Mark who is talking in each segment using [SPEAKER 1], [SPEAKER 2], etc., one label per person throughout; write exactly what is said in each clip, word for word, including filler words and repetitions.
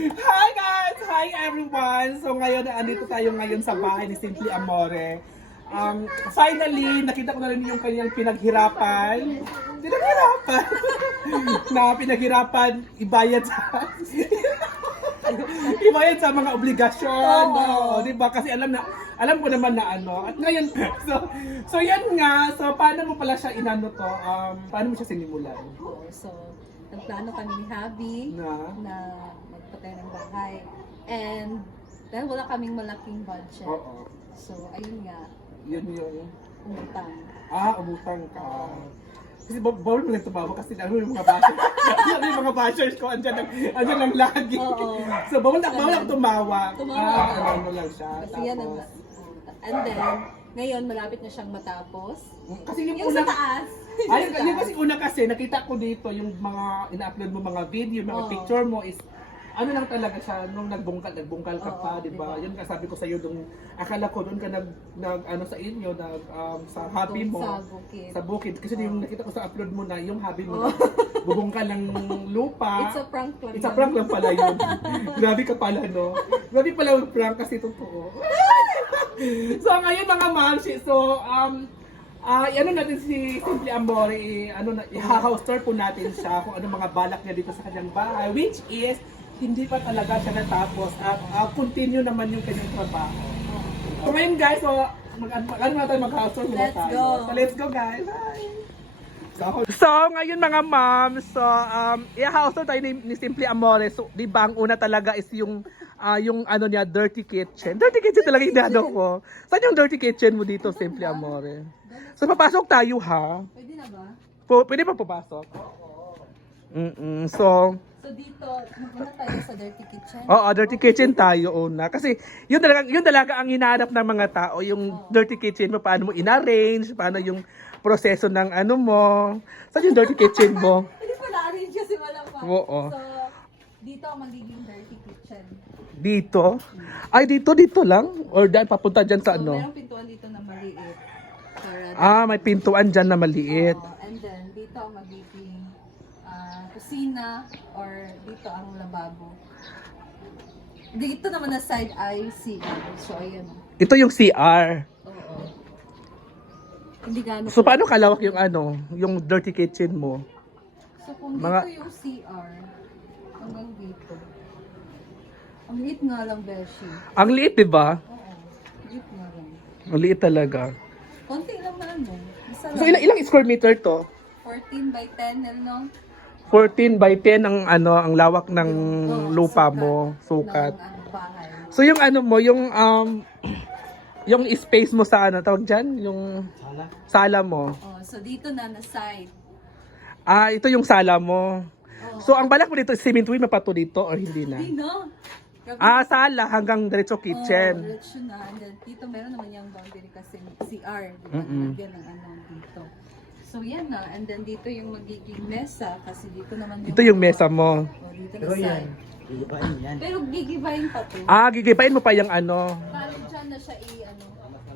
[SPEAKER 1] Hi guys! Hi everyone! So ngayon, andito tayo ngayon sa bahay ni Simply Amore. Um, finally, nakita ko na rin yung kanyang pinaghirapan. Pinaghirapan! na pinaghirapan, ibayad sa... ibayad sa mga obligasyon. Oh. Di ba? Kasi alam na, alam ko naman na ano. At ngayon, so, so yan nga. So, paano mo pala siya inano to? Um, paano mo siya sinimulan?
[SPEAKER 2] So, nagplano kami ni Javi
[SPEAKER 1] Na?
[SPEAKER 2] na magpatay ng bahay. And dahil wala kaming malaking budget.
[SPEAKER 1] Oo.
[SPEAKER 2] So, ayun nga,
[SPEAKER 1] Yun yung...
[SPEAKER 2] umutang.
[SPEAKER 1] Ah, umutang ka. Kasi ba- bawal mo lang tumawa kasi ano yung mga bashers. Ano yung mga bashers ko, andyan lang, andyan lang lagi.
[SPEAKER 2] Oo.
[SPEAKER 1] So bawal na, bawal lang tumawa.
[SPEAKER 2] Tumawa.
[SPEAKER 1] Ah, ano, ano lang siya.
[SPEAKER 2] Kasi yan ang...
[SPEAKER 1] Tapos,
[SPEAKER 2] And then, ngayon malapit na siyang matapos.
[SPEAKER 1] kasi yung,
[SPEAKER 2] Yung
[SPEAKER 1] una,
[SPEAKER 2] sa taas.
[SPEAKER 1] ay, yung, yung kasi una kasi, nakita ko dito yung mga ina-upload mo mga video, mga
[SPEAKER 2] Oo.
[SPEAKER 1] picture mo is, ano lang talaga siya, nung nagbungkal, nagbungkal ka
[SPEAKER 2] Oo,
[SPEAKER 1] pa, di ba?
[SPEAKER 2] diba?
[SPEAKER 1] Yun nga sabi ko sa iyo, dun, akala ko doon ka nag, nag, ano sa inyo, nag, um, sa hobby
[SPEAKER 2] Doon
[SPEAKER 1] mo.
[SPEAKER 2] sa bukid.
[SPEAKER 1] Sa bukid. Kasi yung nakita ko sa upload mo na, yung hobby mo
[SPEAKER 2] Oo.
[SPEAKER 1] na, bubungkal ng lupa.
[SPEAKER 2] It's a prank lang.
[SPEAKER 1] It's a
[SPEAKER 2] yun.
[SPEAKER 1] prank lang pala yun. Grabe ka pala, no? Grabe pala yung prank kasi totoo. So ngayon mga mamsi, so um, ah ano natin si Simply Amore, i- ano na, i-house tour po natin siya kung ano mga balak niya dito sa kanyang bahay, which is hindi pa talaga siya natapos at uh, continue naman yung kanyang trabaho. So ngayon guys, so mag mag ano na tayo mag-house tour muna
[SPEAKER 2] Let's
[SPEAKER 1] tayo.
[SPEAKER 2] go.
[SPEAKER 1] So let's go guys. Hi. So, so ngayon mga ma'am, so um, i-house tour tayo ni, ni Simply Amore. So di ba ang una talaga is yung ah yung ano niya, dirty kitchen. Dirty kitchen talaga yung ano ko. Saan yung dirty kitchen mo dito, Simply Amore? So papasok tayo ha.
[SPEAKER 2] Pwede na ba?
[SPEAKER 1] Po, pwede pa papasok? Mm-mm. So,
[SPEAKER 2] So dito, muna tayo sa dirty kitchen.
[SPEAKER 1] oo, dirty kitchen tayo una. Kasi yun talaga, yun talaga ang hinahanap ng mga tao, yung dirty kitchen mo, paano mo in-arrange, paano yung proseso ng ano mo. Saan yung dirty kitchen mo?
[SPEAKER 2] Hindi pala arrange kasi wala pa.
[SPEAKER 1] Oo.
[SPEAKER 2] So, dito ang magiging dirty kitchen.
[SPEAKER 1] Dito? Ay, dito, dito lang? Or dahil papunta dyan sa
[SPEAKER 2] So,
[SPEAKER 1] ano?
[SPEAKER 2] merong pintuan dito na maliit. Para
[SPEAKER 1] Ah, may pintuan dyan na maliit.
[SPEAKER 2] Oo, and then, dito ang magiging ah, kusina or dito ang lababo. Dito naman na side ay C R. So, ayun.
[SPEAKER 1] Ito yung C R.
[SPEAKER 2] Oo. Hindi gano'n.
[SPEAKER 1] So, paano kalawak yung ano, yung dirty kitchen mo?
[SPEAKER 2] So, kung
[SPEAKER 1] Mga-
[SPEAKER 2] dito yung C R, hanggang dito. Ang liit nga lang, Beshi.
[SPEAKER 1] Ang liit, di ba?
[SPEAKER 2] Oo. Liit nga lang.
[SPEAKER 1] Ang liit talaga.
[SPEAKER 2] Konti lang na ano. Isa
[SPEAKER 1] So,
[SPEAKER 2] lang.
[SPEAKER 1] ilang, ilang square meter to?
[SPEAKER 2] fourteen by ten, ano?
[SPEAKER 1] fourteen by ten ang ano, ang lawak ng
[SPEAKER 2] Oo,
[SPEAKER 1] lupa
[SPEAKER 2] sukat
[SPEAKER 1] mo, sukat.
[SPEAKER 2] Ng ano, bahay.
[SPEAKER 1] So, yung ano mo, yung um, yung space mo sa ano, tawag dyan? Yung
[SPEAKER 3] Sala.
[SPEAKER 1] sala mo.
[SPEAKER 2] Oh, so dito na na side.
[SPEAKER 1] Ah, ito yung sala mo.
[SPEAKER 2] Oo.
[SPEAKER 1] So, ang balak mo dito, cement wheel mapato dito or hindi na?
[SPEAKER 2] Hindi no. Grabe.
[SPEAKER 1] Ah, sala hanggang diretso
[SPEAKER 2] Oh,
[SPEAKER 1] kitchen.
[SPEAKER 2] diretso na. And then dito meron naman yung boundary kasi C R. Diba?
[SPEAKER 1] Mm-mm.
[SPEAKER 2] Lagyan ng ano dito. So yan na. And then dito yung magiging mesa kasi dito naman yung...
[SPEAKER 1] Ito yung mesa mo.
[SPEAKER 2] Oh, dito na
[SPEAKER 3] Pero yan,
[SPEAKER 2] side.
[SPEAKER 3] iibain yan.
[SPEAKER 2] Pero gigibayin pa to.
[SPEAKER 1] Ah, gigibain mo pa yung ano.
[SPEAKER 2] Parang dyan na siya i ano.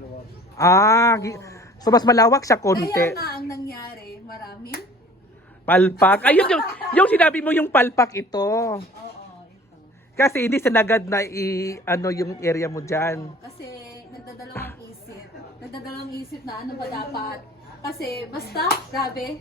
[SPEAKER 1] Ah, gi- so mas malawak siya
[SPEAKER 2] Kaya
[SPEAKER 1] konti.
[SPEAKER 2] nga ang nangyari, maraming.
[SPEAKER 1] Palpak. Ayun yung, yung sinabi mo yung palpak ito.
[SPEAKER 2] Oo, ito.
[SPEAKER 1] Kasi hindi sinagad na i, ano yung area mo dyan.
[SPEAKER 2] Kasi nagdadalawang isip. Nagdadalawang isip na ano ba dapat. Kasi basta, grabe.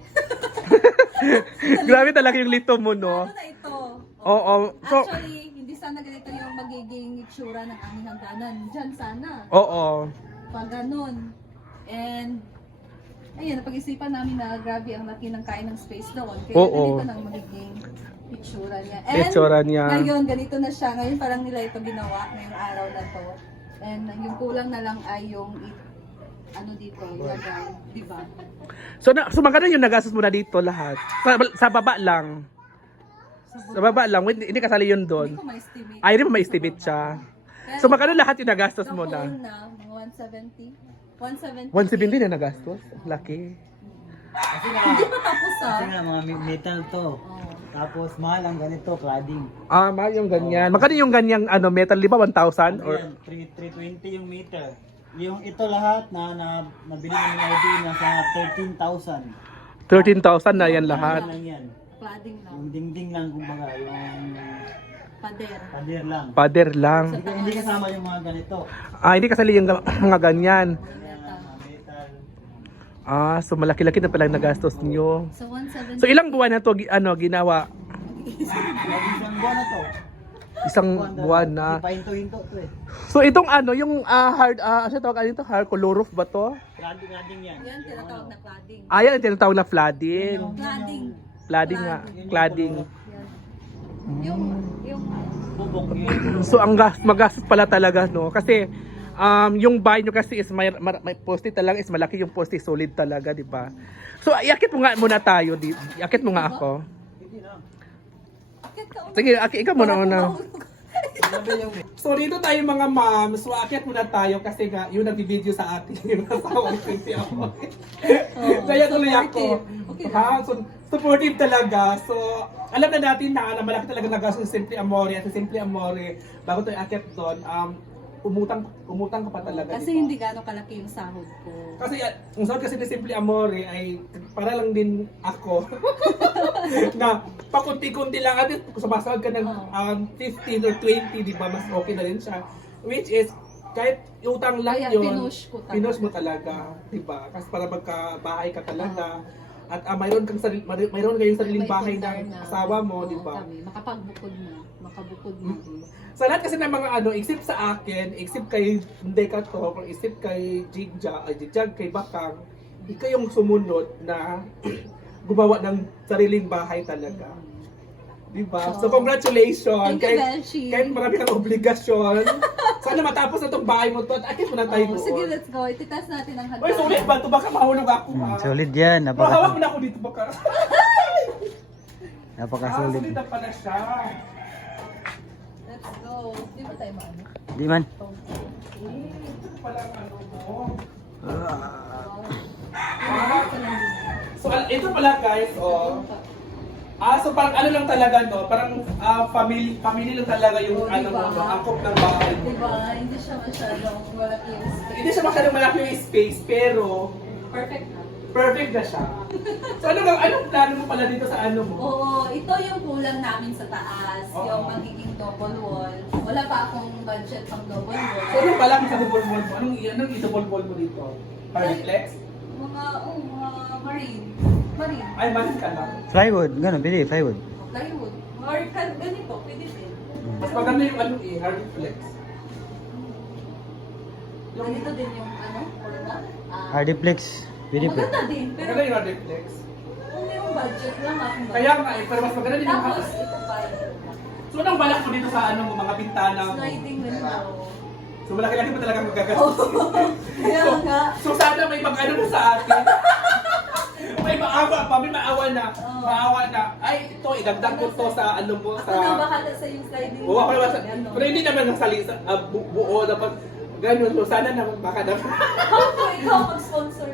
[SPEAKER 1] Grabe talaga yung lito mo, no?
[SPEAKER 2] Ano na ito?
[SPEAKER 1] Oo. So,
[SPEAKER 2] Actually, hindi sana ganito yung magiging itsura ng aming hangganan. Diyan sana.
[SPEAKER 1] oo.
[SPEAKER 2] Pag ganun. And, ayun, napag-isipan namin na grabe ang laki ng kain ng space doon. Kaya
[SPEAKER 1] Oo.
[SPEAKER 2] ganito nang magiging itsura niya. And,
[SPEAKER 1] Itsura niya.
[SPEAKER 2] ngayon, ganito na siya. Ngayon parang nila ito ginawa ngayong araw na to. And yung kulang na lang ay yung i- ano dito, lagay, di ba?
[SPEAKER 1] So, na, so magkano yung nagastos mo na dito lahat? Sa, sa baba lang. Sa baba lang. Hindi, hindi kasali yun
[SPEAKER 2] Hindi
[SPEAKER 1] doon.
[SPEAKER 2] ko ma-estimate.
[SPEAKER 1] Ay, hindi mo ma-estimate siya.
[SPEAKER 2] Pero
[SPEAKER 1] So, magkano lahat yung nagastos
[SPEAKER 2] the
[SPEAKER 1] mo
[SPEAKER 2] whole
[SPEAKER 1] na?
[SPEAKER 2] na, mga one seventy. one seventy.
[SPEAKER 1] one seventy na nagastos? Laki.
[SPEAKER 3] Kasi nga,
[SPEAKER 2] Hindi pa tapos ah.
[SPEAKER 3] kasi nga mga me- metal to.
[SPEAKER 2] Oh.
[SPEAKER 3] Tapos mahal ang ganito, cladding.
[SPEAKER 1] Ah, mahal yung ganyan. Magkano yung ganyang ano, metal, di ba? one thousand?
[SPEAKER 3] Ano
[SPEAKER 1] Or,
[SPEAKER 3] yan, three- three twenty yung meter. Yung ito lahat na, na nabili namin I D nasa thirteen thousand.
[SPEAKER 1] thirteen thousand na yan lahat.
[SPEAKER 3] Ano lang yan?
[SPEAKER 2] Cladding lang.
[SPEAKER 3] Yung dingding lang kumbaga, yung
[SPEAKER 2] pader.
[SPEAKER 3] Pader lang.
[SPEAKER 1] Pader lang.
[SPEAKER 3] Hindi, hindi kasama yung mga ganito.
[SPEAKER 1] Ah, hindi kasali yung ga- mga ganyan.
[SPEAKER 3] Ayan, metal.
[SPEAKER 1] Ah, so malaki-laki na pala yung nagastos nyo.
[SPEAKER 2] So, one seventy.
[SPEAKER 1] So ilang buwan na to gi- ano ginawa?
[SPEAKER 3] Lagi isang buwan na to.
[SPEAKER 1] Isang buwan na.
[SPEAKER 3] Ipahinto-hinto to eh.
[SPEAKER 1] So itong ano, yung ah, hard, ah, ano tawag ano ito? Hard color roof ba to?
[SPEAKER 3] Grading, grading yan.
[SPEAKER 2] Yan, tinatawag na cladding.
[SPEAKER 1] Ah, yan ang tinatawag na flooding.
[SPEAKER 2] Cladding.
[SPEAKER 1] Cladding nga, cladding.
[SPEAKER 2] Yan. Yung, yung,
[SPEAKER 3] Bubong yun.
[SPEAKER 1] So ang gas, magastos pala talaga no kasi um, yung bahay nyo kasi is may, may, may poste talaga is malaki yung poste solid talaga, di ba? So iakit mo nga muna tayo, di, iakit mo nga ako.
[SPEAKER 3] Hindi na.
[SPEAKER 2] akit ka.
[SPEAKER 1] Sige, akit ikaw muna una.
[SPEAKER 3] Grabe yung
[SPEAKER 1] So dito tayo mga ma'am, so akyat muna tayo kasi nga yung nag-video sa atin yung asawa ni Cynthia ako. Kaya tuloy ako.
[SPEAKER 2] Okay.
[SPEAKER 1] Ha? So, supportive talaga. So alam na natin na, na malaki talaga nagastos si Simply Amore at si Simply Amore bago tayo akyat doon, um, umutang umutang ka pa talaga.
[SPEAKER 2] Kasi
[SPEAKER 1] di ba?
[SPEAKER 2] hindi gaano kalaki yung sahod ko.
[SPEAKER 1] Kasi uh, ang sahod kasi ni Simply Amore ay para lang din ako na pakunti-kunti lang at sumasahod ka ng um, fifteen or twenty, di ba? Mas okay na rin siya. Which is, kahit utang lang
[SPEAKER 2] Kaya
[SPEAKER 1] yun,
[SPEAKER 2] pinush ko talaga.
[SPEAKER 1] pinush mo talaga, di ba? Kasi para magkabahay ka talaga. At uh, mayroon kang sarili, may- mayroon kayong sariling
[SPEAKER 2] May
[SPEAKER 1] bahay
[SPEAKER 2] pundar
[SPEAKER 1] ng
[SPEAKER 2] na.
[SPEAKER 1] asawa mo,
[SPEAKER 2] Oo,
[SPEAKER 1] di ba?
[SPEAKER 2] kami. Makapagbukod na. Makabukod na.
[SPEAKER 1] Sa lahat kasi ng mga ano, except sa akin, except kay Dekato, or except kay Jigja, ay Jigjag, kay Bakang, ikaw yung sumunod na gumawa ng sariling bahay talaga. Diba? So,
[SPEAKER 2] So,
[SPEAKER 1] congratulations!
[SPEAKER 2] Thank you,
[SPEAKER 1] Kahit,
[SPEAKER 2] Beshi.
[SPEAKER 1] kahit marami kang obligasyon, sana matapos na itong bahay mo to at akit mo na tayo
[SPEAKER 2] Oh,
[SPEAKER 1] doon.
[SPEAKER 2] sige, let's go. Ititas natin ang hagdan.
[SPEAKER 1] Uy, sulit ba ito? Baka mahulog ako ha?
[SPEAKER 3] Hmm, solid yan.
[SPEAKER 1] Mahawak mo
[SPEAKER 3] Napaka,
[SPEAKER 1] na ako dito baka.
[SPEAKER 3] napaka
[SPEAKER 1] Ah,
[SPEAKER 3] solid.
[SPEAKER 1] sulit na pala siya.
[SPEAKER 2] Let's go. Di ba tayo maano?
[SPEAKER 3] Di man.
[SPEAKER 1] Hmm, ito pala ang ano mo. So, al- ito pala guys, oh. Ah, so parang ano lang talaga, no? Parang ah, family, family lang talaga yung
[SPEAKER 2] Oh,
[SPEAKER 1] ano
[SPEAKER 2] diba?
[SPEAKER 1] mo, no? Angkop ng bahay mo.
[SPEAKER 2] Diba? Hindi siya masyadong malaki yung space.
[SPEAKER 1] Hindi siya masyadong malaki yung space, pero
[SPEAKER 2] Perfect na.
[SPEAKER 1] perfect na siya. So ano bang, anong plano mo pala dito sa ano mo?
[SPEAKER 2] Oo, ito yung kulang namin sa taas.
[SPEAKER 1] Oo.
[SPEAKER 2] Yung magiging double wall. Wala pa akong budget pang double wall.
[SPEAKER 1] So ano pala ang sa double wall mo? Anong, anong i-double wall mo dito? Pariflex?
[SPEAKER 2] Mga, oh, mga marine. Marine.
[SPEAKER 1] Ay, manin ka lang.
[SPEAKER 3] Plywood. Gano'n, pili. Plywood.
[SPEAKER 2] Plywood. Or kan- ganito, pwede din.
[SPEAKER 1] Mas maganda yung ano eh, Hardiflex.
[SPEAKER 2] Ganito din yung ano, forma. Ah,
[SPEAKER 3] Hardiplex. Pwede po.
[SPEAKER 2] maganda din, pero
[SPEAKER 1] Maganda yung Hardiflex.
[SPEAKER 2] kung yung budget lang akong budget.
[SPEAKER 1] Kaya nga eh, pero mas maganda din yung
[SPEAKER 2] Tapos,
[SPEAKER 1] mga...
[SPEAKER 2] ito pa.
[SPEAKER 1] So anong balak mo dito sa ano mo, mga bintana mo?
[SPEAKER 2] Sliding window.
[SPEAKER 1] So malaki-laki mo talaga magagastos.
[SPEAKER 2] Kaya
[SPEAKER 1] so,
[SPEAKER 2] nga.
[SPEAKER 1] so sana may mag-ano na sa atin. May maawa pa, may maawa na.
[SPEAKER 2] Oo.
[SPEAKER 1] Maawa na. Ay, ito, idagdag ko to sa ano mo,
[SPEAKER 2] Ako
[SPEAKER 1] sa...
[SPEAKER 2] na bahala sa yung sliding
[SPEAKER 1] Oo, ako naman sa...
[SPEAKER 2] Ano.
[SPEAKER 1] Pero hindi naman nasali sa uh, bu- buo, dapat ganun. So sana naman baka naman.
[SPEAKER 2] How to ikaw mag-sponsor?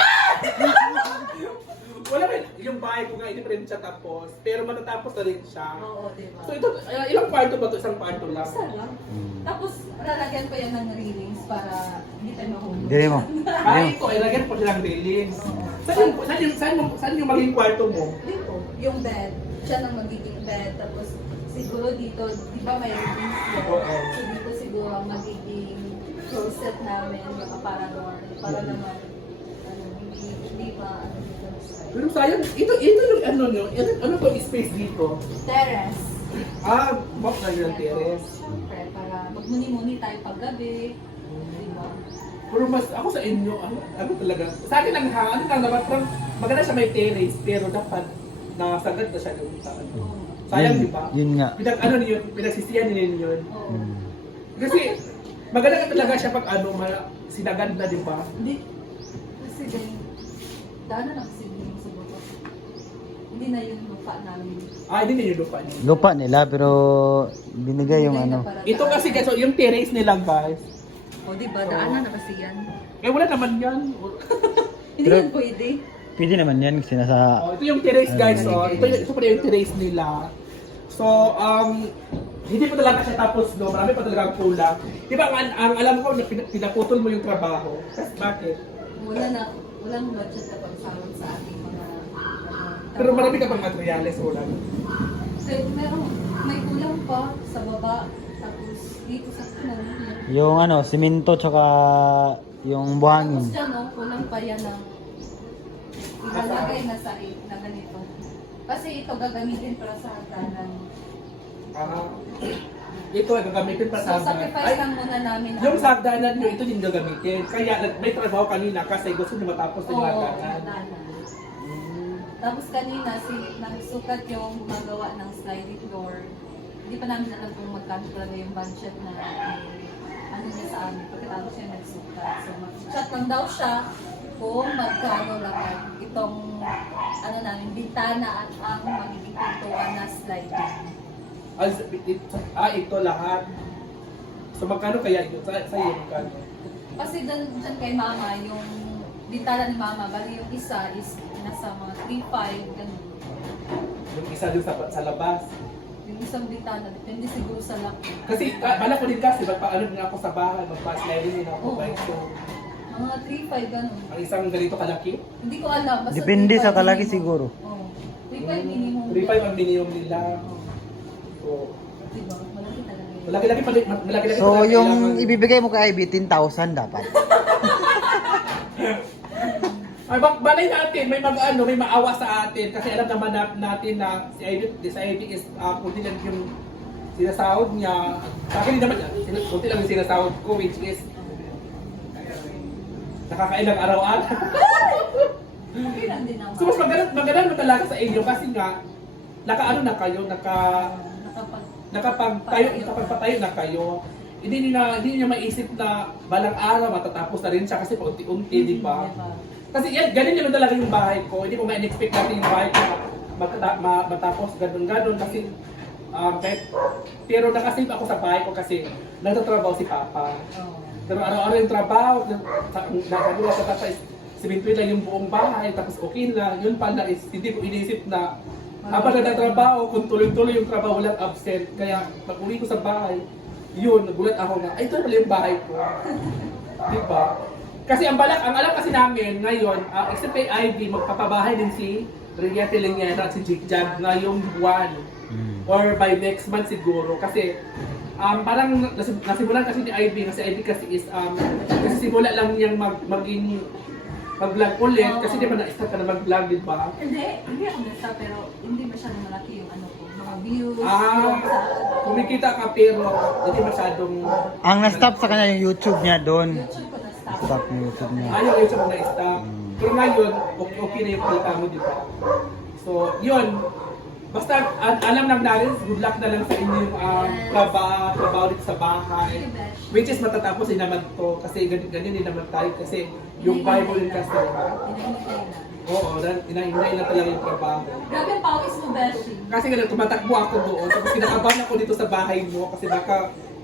[SPEAKER 1] Wala rin, yung bahay ko nga, hindi pa rin siya tapos. Pero matatapos na rin siya.
[SPEAKER 2] Oo, diba?
[SPEAKER 1] So ito, uh, ilang kwarto ba ito? Isang kwarto lang.
[SPEAKER 2] Isa lang. Tapos, lalagyan ko yan ng railings para hindi tayo mahulog.
[SPEAKER 3] Dili mo.
[SPEAKER 1] Ay, ito, ilagyan po silang railings. Saan yung, saan yung, saan yung, saan yung maging kwarto mo?
[SPEAKER 2] Dito, yung bed. Siya nang magiging bed. Tapos, siguro dito, di ba may railings dito?
[SPEAKER 1] Oo.
[SPEAKER 2] So, dito siguro ang magiging closet namin, yung aparador. Para naman, ano, hindi, hindi pa, ano dito.
[SPEAKER 1] Pero sayang, ito, ito yung ano nyo, ano, ano to space dito?
[SPEAKER 2] Terrace.
[SPEAKER 1] Ah, box na yung terrace.
[SPEAKER 2] Siyempre, para magmuni-muni tayo paggabi. Di ba?
[SPEAKER 1] Pero mas, ako sa inyo, ano, ano talaga, sa akin lang ha, ano lang naman, parang maganda siya may terrace, pero dapat nakasagad na siya doon sa ano. Sayang,
[SPEAKER 3] Yun-
[SPEAKER 1] di ba?
[SPEAKER 3] Yun nga.
[SPEAKER 1] Pinag, ano niyo, pinagsisiyan niyo yun.
[SPEAKER 2] Oo.
[SPEAKER 3] Hmm.
[SPEAKER 1] Kasi, maganda ka talaga siya pag ano, ma- sinagad na, di ba?
[SPEAKER 2] Hindi. Kasi din, daanan ako si Bing sa baba. Hindi na yung lupa namin.
[SPEAKER 1] Ah, hindi niyo lupa niyo.
[SPEAKER 3] Lupa nila pero binigay yung
[SPEAKER 2] Binigay na
[SPEAKER 3] ano.
[SPEAKER 2] para
[SPEAKER 1] Ito kasi
[SPEAKER 2] daanan.
[SPEAKER 1] guys, so, yung terrace nila guys.
[SPEAKER 2] O diba, daanan na kasi yan.
[SPEAKER 1] Eh wala naman yan.
[SPEAKER 2] Hindi
[SPEAKER 3] Pero-
[SPEAKER 2] yan pwede.
[SPEAKER 3] Pwede naman yan kasi nasa...
[SPEAKER 1] Oh, ito yung terrace guys, oh. Ito, ito pa yung terrace nila. So, um, hindi pa talaga siya tapos, no? Marami pa talaga ang kulang. Di ba, ang, ang alam ko, na pin- pinaputol mo yung trabaho. Kasi bakit?
[SPEAKER 2] Wala na, walang budget na pagsawag sa ating mga... ano,
[SPEAKER 1] Pero marami ka pang materials, wala.
[SPEAKER 2] So, meron, may kulang pa sa baba. Tapos dito sa kulang.
[SPEAKER 3] Yung ano, simento tsaka yung buhangin.
[SPEAKER 2] Tapos dyan, no, kulang pa yan ng ilalagay na sa na ganito. Kasi ito gagamitin para sa hagdanan.
[SPEAKER 1] Ah, ito ay gagamitin pa
[SPEAKER 2] So,
[SPEAKER 1] sa
[SPEAKER 2] sacrifice
[SPEAKER 1] Ay,
[SPEAKER 2] lang muna namin.
[SPEAKER 1] yung
[SPEAKER 2] ang-
[SPEAKER 1] sa hagdanan nyo, ito din gagamitin. Kaya nag- may trabaho kanina kasi gusto nyo matapos yung
[SPEAKER 2] Oo,
[SPEAKER 1] hagdanan.
[SPEAKER 2] hagdanan.
[SPEAKER 1] Mm.
[SPEAKER 2] Tapos kanina, si, nagsukat yung gumagawa ng sliding door. Hindi pa namin alam kung magkano talaga yung budget na eh, ano niya sa amin. Pagkatapos siya nagsukat. So, mag-chat lang daw siya kung magkano lahat itong ano namin, bintana at ang magiging pintuan na sliding.
[SPEAKER 1] Ah, it, ah, ito lahat. So magkano kaya ito? Sa, sa iyo magkano?
[SPEAKER 2] Kasi dyan, dyan kay mama, yung bintana ni mama, bali yung isa is nasa mga three five, ganun.
[SPEAKER 1] Yung isa dun sa, sa labas.
[SPEAKER 2] Yung isang bintana, depende siguro sa laki.
[SPEAKER 1] Kasi, ah, bala ko din kasi, magpaano din ako sa bahay, magpa-sliding din ako.
[SPEAKER 2] Oo.
[SPEAKER 1] Right? So,
[SPEAKER 2] Mga three five, ganun.
[SPEAKER 1] ang isang ganito kalaki,
[SPEAKER 2] Hindi ko alam. Basta
[SPEAKER 3] Depende
[SPEAKER 2] three
[SPEAKER 3] sa
[SPEAKER 2] five
[SPEAKER 3] kalaki
[SPEAKER 2] minimum.
[SPEAKER 3] siguro.
[SPEAKER 2] Oo. three five minimum.
[SPEAKER 1] three five ang minimum nila.
[SPEAKER 2] Oo.
[SPEAKER 1] So,
[SPEAKER 2] Diba? Malaki talaga yun.
[SPEAKER 1] malaki-laki pa rin, malaki-laki
[SPEAKER 3] So,
[SPEAKER 1] talaga
[SPEAKER 3] yung
[SPEAKER 1] kailangan.
[SPEAKER 3] ibibigay mo kay Ivy, ten thousand dapat.
[SPEAKER 1] Ay, bak balay natin, may mag ano, may maawa sa atin kasi alam naman na, natin na si Ivy, si Ivy is uh, kunti lang yung sinasahod niya. Sa akin din naman, sin- kunti lang yung sinasahod ko which is nakakailang araw-araw.
[SPEAKER 2] Okay lang din naman.
[SPEAKER 1] So mas maganda, maganda naman talaga sa inyo kasi nga naka ano na kayo, naka
[SPEAKER 2] Nakapag...
[SPEAKER 1] nakapagtayo, nakapagpatayo na kayo. Hindi niyo na hindi niyo maisip na balang araw matatapos na rin siya kasi paunti-unti, di ba?
[SPEAKER 2] Diba?
[SPEAKER 1] Kasi yan, ganun naman talaga yung bahay ko. Hindi ko ma-expect natin yung bahay ko magta- ma- matapos ganun-ganun kasi um, kahit, pero nakasave ako sa bahay ko kasi nagtatrabaho si Papa.
[SPEAKER 2] Oo.
[SPEAKER 1] Pero araw-araw yung trabaho, nagagawa sa Papa is simentuin lang yung buong bahay, tapos okay lang. Yun pala is hindi ko inisip na habang nagtatrabaho, kung tuloy-tuloy yung trabaho, walang absent. Kaya pag uwi ko sa bahay, yun, nagulat ako na, ay, ito na pala yung bahay ko. Di ba? Kasi ang balak, ang alam kasi namin ngayon, uh, except kay Ivy, magpapabahay din si Riete Linyera at si Jig Jag ngayong buwan. Or by next month siguro. Kasi um, parang nas- nasimulan kasi ni Ivy, kasi Ivy kasi is, um, kasi simula lang niyang mag, maging mag-vlog ulit. Kasi di ba na-start ka na mag-vlog, di ba?
[SPEAKER 2] Hindi, hindi ako nasa pero hindi masyadong malaki yung ano ko. Mga views,
[SPEAKER 1] Ah,
[SPEAKER 2] yung sa...
[SPEAKER 1] kumikita ka pero hindi masyadong
[SPEAKER 3] Ang na-stop sa kanya yung YouTube niya doon.
[SPEAKER 2] YouTube ko na stop.
[SPEAKER 3] Stop yung YouTube niya.
[SPEAKER 1] ayaw yung siya na-stop. Pero ngayon, okay, okay na yung kita mo, di ba? So, yun. Basta a- alam lang natin, good luck na lang sa inyong um, trabaho, trabaho dito sa bahay. Which is matatapos din naman to kasi ganyan, ganyan din naman tayo kasi yung Bible din kasi.
[SPEAKER 2] Hinahintay na.
[SPEAKER 1] Oo, inahinay na talaga yung trabaho.
[SPEAKER 2] Grabe ang pawis mo, Beshi.
[SPEAKER 1] Kasi ganun, tumatakbo ako doon. Tapos kinakabahan ako dito sa bahay mo kasi baka...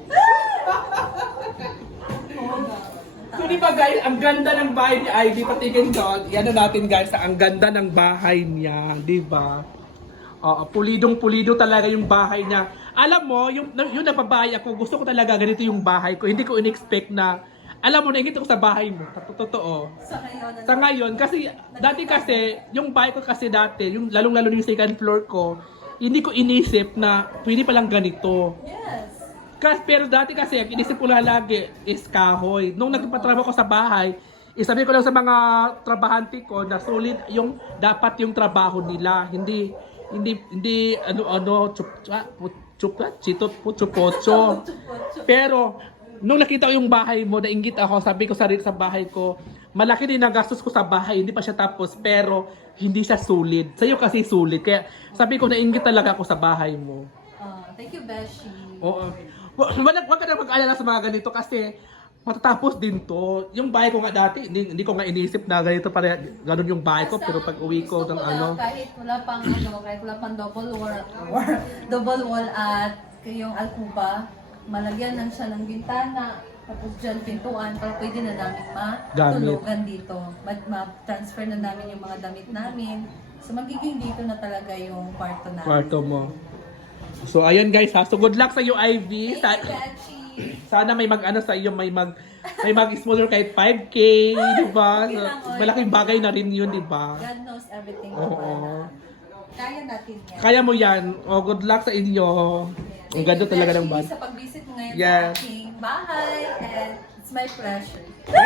[SPEAKER 2] Oo nga.
[SPEAKER 1] So di ba guys, ang ganda ng bahay ni Ivy, patigin doon. Yan na natin guys, ang ganda ng bahay niya, di ba? Oo, pulidong-pulido talaga yung bahay niya. Alam mo, yung, yung napabahay ako, gusto ko talaga ganito yung bahay ko. Hindi ko in-expect na, alam mo, naingit ako sa bahay mo. Totoo.
[SPEAKER 2] Sa ngayon, ano?
[SPEAKER 1] Sa ngayon, kasi, dati kasi, yung bahay ko kasi dati, yung lalong-lalo yung second floor ko, hindi ko inisip na pwede palang ganito.
[SPEAKER 2] Yes.
[SPEAKER 1] Kasi, pero dati kasi, ang inisip ko lang lagi is kahoy. Nung nagpatrabaho ko sa bahay, isabi ko lang sa mga trabahante ko na sulit yung dapat yung trabaho nila. Hindi, hindi, hindi, ano, ano, chup, chup, chup, chitot, chupocho. Pero, nung nakita ko yung bahay mo, nainggit ako, sabi ko sa rin sa bahay ko, malaki din ang gastos ko sa bahay, hindi pa siya tapos, pero hindi siya sulit. Sa'yo kasi sulit. Kaya sabi ko, nainggit talaga ako sa bahay mo.
[SPEAKER 2] Ah, thank you, Beshi.
[SPEAKER 1] Oo. Wag, wag wag ka na mag-alala sa mga ganito kasi matatapos din to. Yung bahay ko nga dati, hindi, hindi ko nga inisip na ganito pala, ganun yung bahay ko, pero pag uwi ko
[SPEAKER 2] gusto
[SPEAKER 1] ng
[SPEAKER 2] lang,
[SPEAKER 1] ano,
[SPEAKER 2] kahit wala pang ano, kahit wala pang double wall, or double wall at yung alcuba, malagyan lang siya ng bintana, tapos dyan pintuan, para pwede na namin matulugan dito. Ma- Ma-transfer na namin yung mga damit namin. So magiging dito na talaga yung kwarto namin.
[SPEAKER 1] kwarto mo. So ayun guys ha, so good luck sa iyo Ivy. Sa,
[SPEAKER 2] Thank you, Beshi.
[SPEAKER 1] sana may mag-ano sa iyo, may mag may mag-sponsor kahit five K, di ba? So, malaking bagay na rin yun, di ba?
[SPEAKER 2] God knows everything
[SPEAKER 1] Oo.
[SPEAKER 2] naman. Kaya natin yan.
[SPEAKER 1] Kaya mo yan. Oh, good luck sa inyo. Ang ganda talaga ng
[SPEAKER 2] Beshi,
[SPEAKER 1] band.
[SPEAKER 2] sa pag-visit mo ngayon
[SPEAKER 1] Yes.
[SPEAKER 2] sa aking bahay. And it's my pleasure.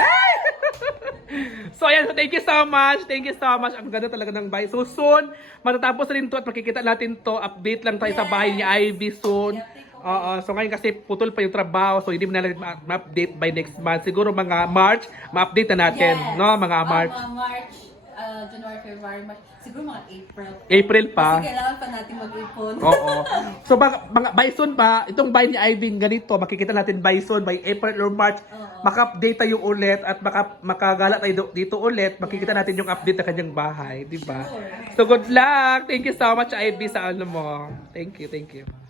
[SPEAKER 1] So ayan, so thank you so much. Thank you so much. Ang ganda talaga ng bahay. So soon, matatapos na rin to at makikita natin to. Update lang tayo sa bahay ni Ivy soon.
[SPEAKER 2] Yep, take over.
[SPEAKER 1] Oo, so ngayon kasi putol pa yung trabaho. So hindi mo na natin ma- ma-update by next month. Siguro mga March, ma-update na natin.
[SPEAKER 2] Yes.
[SPEAKER 1] No, mga
[SPEAKER 2] Oh,
[SPEAKER 1] March.
[SPEAKER 2] mga March, uh, January, February, March. Siguro mga April.
[SPEAKER 1] April pa.
[SPEAKER 2] Kasi kailangan pa natin mag-ipon.
[SPEAKER 1] Oo. So baka, mga by soon pa, itong bahay ni Ivy ganito, makikita natin by soon, by April or March,
[SPEAKER 2] Oo.
[SPEAKER 1] maka-update tayo ulit at maka, makagala tayo do- dito ulit, makikita natin yung update ng kanyang bahay, di ba?
[SPEAKER 2] Sure.
[SPEAKER 1] So good luck! Thank you so much, Ivy, sa ano mo. Thank you, thank you.